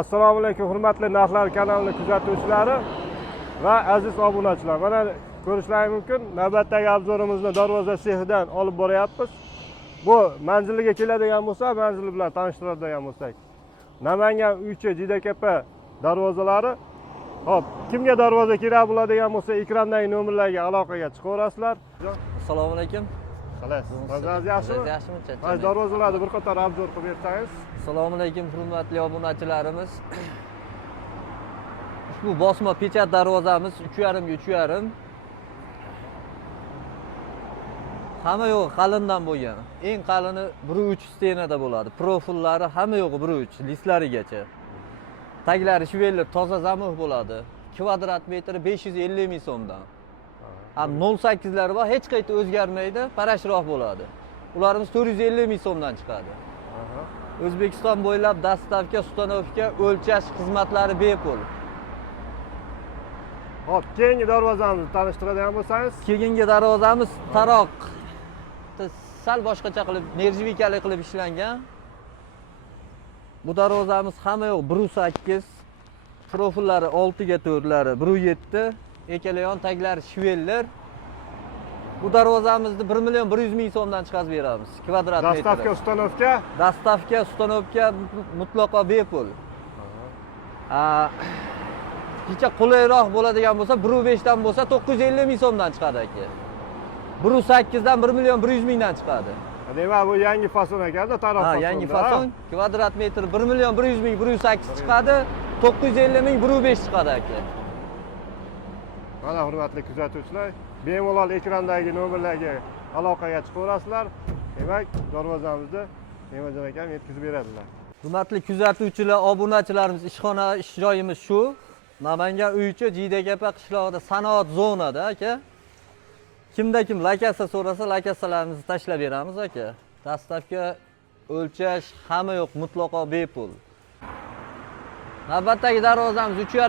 Assalomu alaykum hurmatli Narxlar kanalining kuzatuvchilari va aziz obunachilar. Mana ko'rishlaringiz mumkin, navbatdagi obzorimizni darvoza sexidan olib boryapmiz. Bu manziliga keladigan bo'lsa, manzili bilan tanishtiradigan bo'lsak, Namangan Uychi Jidakapa darvozalari. Hop, kimga darvoza kerak bo'ladigan bo'lsa, ekrandagi nomerlarga aloqaga chiqaverasizlar. Assalomu alaykum. Xalas, mazangiz yaxshimi? Mana darvozalarni bir qator obzor qilib bersangiz. Assalomu alaykum hurmatli obunachilarimiz. Ushbu bosma pechat darvozamiz 3,5 ga 3,5. Hamma yo'q qalindan bo'lgan. Eng qalini 1,3 stenada bo'ladi. Profillari hamma yo'q 1,3 listlarigacha. Taglari shvellar toza zamoh bo'ladi. Kvadrat metri 550 ming so'mdan. Ham 08 lari bor, hech qayta o'zgarmaydi, parashroq bo'ladi. Ularimiz 450 ming so'mdan chiqadi. O'zbekiston bo'ylab dastavka, ustanovka, o'lchash xizmatlari bepul. Hop, keyingi darvozamizni tanishtiradigan bo'lsangiz. Keyingi darvozamiz taroq. Sal boshqacha qilib, nerjivikalik qilib ishlangan. Bu darvozamiz hamma yo'q 1,8, profillari 6 ga 4lari 1,7, ekalayon taglari shvellar. Bu darvozamizni 1 million 100 ming so'mdan chiqarib beramiz. Kvadrat metr. Dastavka, ustanovka? Dastavka, ustanovka mutlaqo bepul. Kecha qulayroq bo'ladigan bo'lsa 1,5 dan bo'lsa 950 ming so'mdan chiqadi aka. 1,8 dan 1 million 100 mingdan chiqadi. Demak, bu yangi fason ekanda, taroq fason. Yangi fason. Kvadrat metr 1 million 100 ming 1,8 chiqadi, 950 ming 1,5 chiqadi aka. Mana hurmatli kuzatuvchilar, bemalol ekrandagi nomerlarga aloqaga chiqaverasizlar. Demak, darvozamizni Nemajon akam yetkazib beradilar. Hurmatli kuzatuvchilar, obunachilarimiz, ishxona ish joyimiz shu. Namangan Uychi Jidakapa qishlog'ida sanoat zonada aka. Kimda kim lakasa so'rasa, lakasalarimizni tashlab beramiz aka. Dastavka, o'lchash hamma yo'q, mutlaqo bepul. Navbatdagi darvozamiz 3,5 ga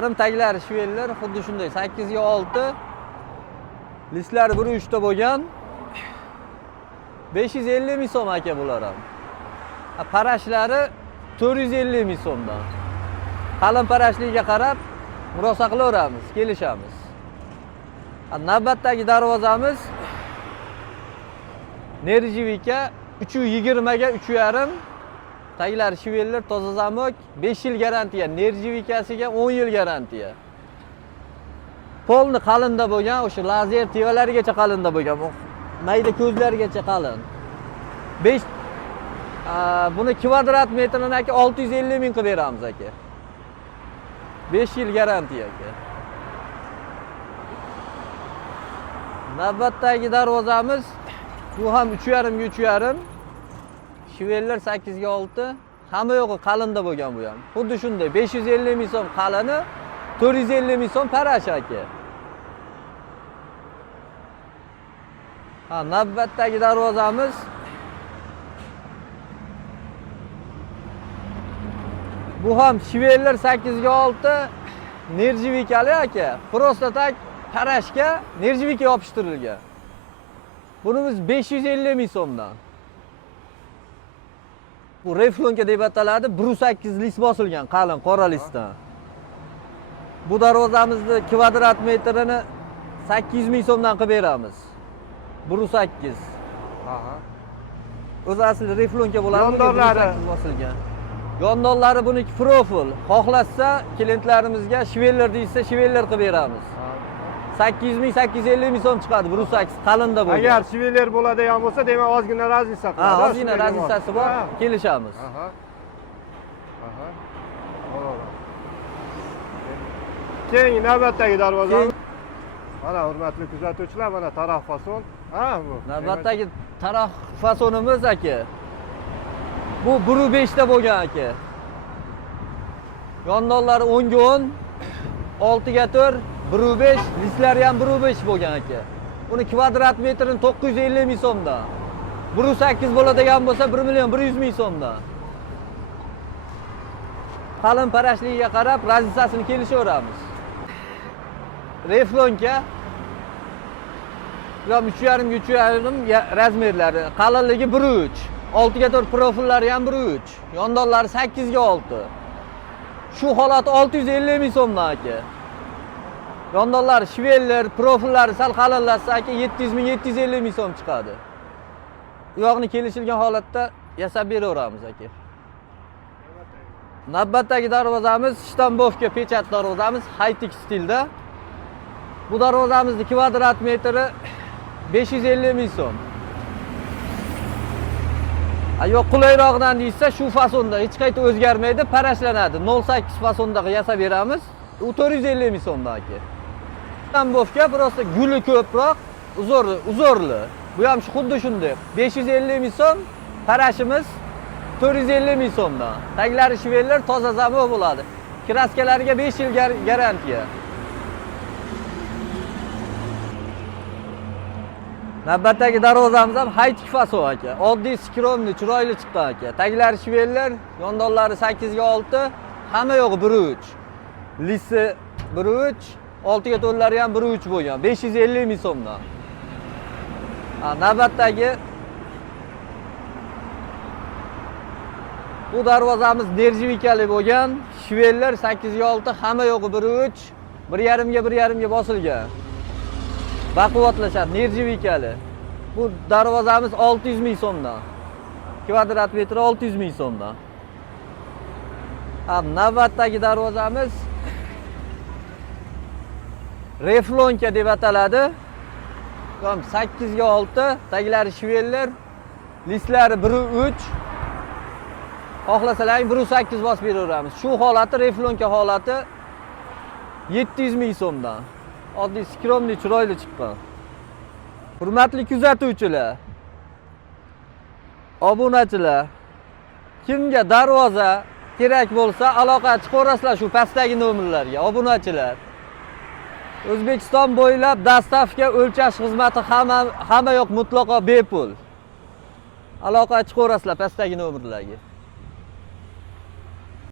3,5, taglari shvellar, xuddi shunday 8 ga 6. Listlari 1,3 ta bo'lgan. 550 ming so'm aka bular ham. Parashlari 450 ming so'mdan. Qalin parashligiga qarab murosa qilaveramiz, kelishamiz. Navbatdagi darvozamiz Nerjivika 320 ga 3,5. Taglari shvellar, toza zamok, 5 yil garantiya, Nerjivikasiga 10 yil garantiya. Polni qalinda bo'lgan, o'sha lazer tevalarigacha qalinda bo'lgan. Mayda ko'zlarigacha qalin. 5 buni kvadrat metrini aka 650 ming qilib beramiz aka. 5 yil garantiya aka. Navbatdagi darvozamiz bu ham 3,5 ga 3,5. Shvellar 8 ga 6. Hamma yo'g'i qalinda bo'lgan bu ham. Xuddi shunday 550 ming so'm qalini, 450 ming so'm parash aka. Navbatdagi darvozamiz bu ham shvellar 8 ga 6, nerjivikali aka. Prosta tak parashga nerjivika yopishtirilgan. Bunimiz 550 ming so'mdan. Bu reflonka deb ataladi, 1,8 list bosilgan, qalin qora listdan. Bu darvozamizni kvadrat metrini 800 ming so'mdan qilib beramiz. 1,8. O'zi asli reflonka bo'ladi, Yondonlari bosilgan. Yondonlari buniki profil. Xohlasa klientlarimizga shvellar deysa, shvellar qilib beramiz. 800 ming 850 ming so'm chiqadi, 1,8 qalinda bo'lgan. Agar shvellar bo'ladigan bo'lsa, demak ozgina razlisa qiladi. Ozgina razlisasi bor, kelishamiz. Keyingi navbatdagi darvozamiz. Mana hurmatli kuzatuvchilar, mana taroq fason. Bu. Navbatdagi taroq fasonimiz aka. Bu 1,5 ta bo'lgan aka. Yondonlari 10 ga 10, 6 ga 4, 1,5, listlari ham 1,5 bo'lgan aka. Uni kvadrat metrini 950 ming so'mdan. 1,8 bo'ladigan bo'lsa 1 million 100 ming so'mdan. Qalin parashligiga qarab razisasini kelishaveramiz. Reflonka bu ham 3,5 ga 3,5 razmerlari, qalinligi 1,3. 6 ga 4 profillari ham 1,3. Yondonlari 8 ga 6. Shu holat 650 ming so'mdan aka. Yondonlar, shveller, profillari sal qalinlashsa aka 700 ming, 750 ming so'm chiqadi. Bu yoqni kelishilgan holatda yasab beraveramiz aka. Navbatdagi darvozamiz Shtambovka pechat darvozamiz, high-tech stilda. Bu darvozamizning kvadrat metri 550 ming so'm. Yo'q, qulayroqdan deysa, shu fasonda hech qayta o'zgarmaydi, parashlanadi. 08 fasonda yasab beramiz. U 450 ming so'mdan aka. Shtambovka prosta guli ko'proq, uzorli. Bu ham xuddi shunday. 550 ming so'm, parashimiz 450 ming so'mdan. Taglari shveller toza zamoq bo'ladi. Kraskalariga 5 yil garantiya. Navbatdagi darvozamiz ham high-tech fason aka. Oddiy, skromli, chiroyli chiqqan aka. Taglari shveller, yondonlari 8 ga 6, hamma yo'g'i 1.3. Lisi 1.3, oltiga to'nlari ham 1.3 bo'lgan. 550 ming so'mdan. Navbatdagi bu darvozamiz nerjivikali bo'lgan. Shveller 8 ga 6, hamma yo'g'i 1.3, 1.5 ga bosilgan. Baquvvatlashadi, nerjivikali. Bu darvozamiz 600 ming so'mdan. Kvadrat metri 600 ming so'mdan. Navbatdagi darvozamiz Reflonka deb ataladi. 8 ga 6, taglari shveller, listlari 1.3. Xohlasalar 1.8 bosib beraveramiz. Shu holati Reflonka holati 700 ming so'mdan. Oddiy, skromli, chiroyli chiqqan. Hurmatli kuzatuvchilar, obunachilar, kimga darvoza kerak bo'lsa, aloqa chiqarasizlar shu pastdagi nomerlarga, obunachilar. O'zbekiston bo'ylab dastavka, o'lchash xizmati hamma yoq mutlaqo bepul. Aloqa chiqarasizlar pastdagi nomerlarga.